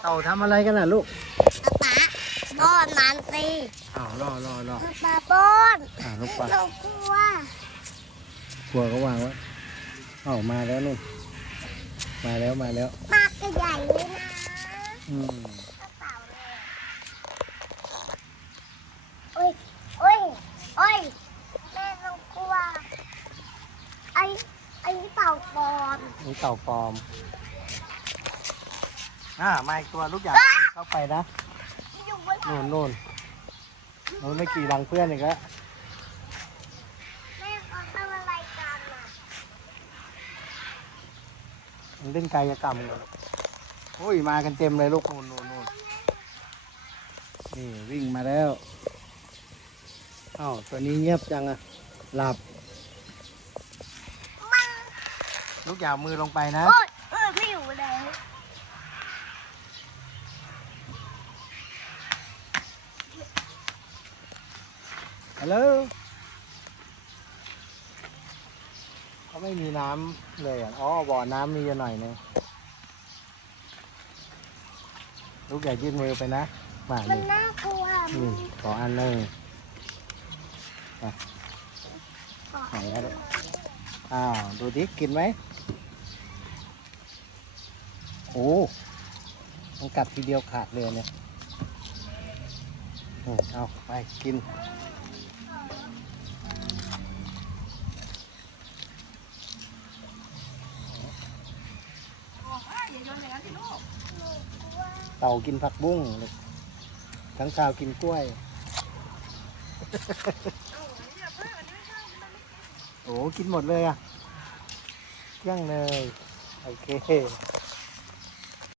เต่าทำอะไรกันน่ะลูกป๊าป้อนมันสิอ้าวรอรอรอป๊าป้อนอ่าลูกปลาหนูกลัวกลัวก็วางไว้เอ้ามาแล้วนู่นมาแล้วมาแล้วปากก็ใหญ่เลยนะอืมกระเป๋าเลยโอ้ยโอ้ยโอ้ยแม่ต้องกลัวไอ้ไอ้เต่าปลอมนี่เต่าปลอม อ่ามาอีกตัวลูกอยากเข้าไปนะอยู่บนนู่นนู่นนู่นไม่กี่รังเพื่อนอีกแล้วแม่เขาทำอะไรกันอะมันเล่นกายกรรมกันโอ้ยมากันเต็มเลยลูกนู่นนู่นนู่นนี่วิ่งมาแล้วอ้าวตัวนี้เงียบจังอะหลับมันลูกอย่าเอามือลงไปนะ โอ้ยเออไม่อยู่แล้ว ฮัลโหลเขาไม่มีน้ำเลยอะ อ๋อ บ่อน้ำมีอยู่หน่อยนึงลูกอย่ายื่นมือไปนะมามันนี่น่ากลัวนี่ขออันหนึ่งขอไหนอะลูกอ้าว ดูดิ กินไหม โอ้มันกัดทีเดียวขาดเลยเนี่ยอืมเอาไปกิน เต่ากินผักบุ้งทั้งข่าวกินกล้วย โอ้กินหมดเลยอะเกลี้ยงเลย โอเค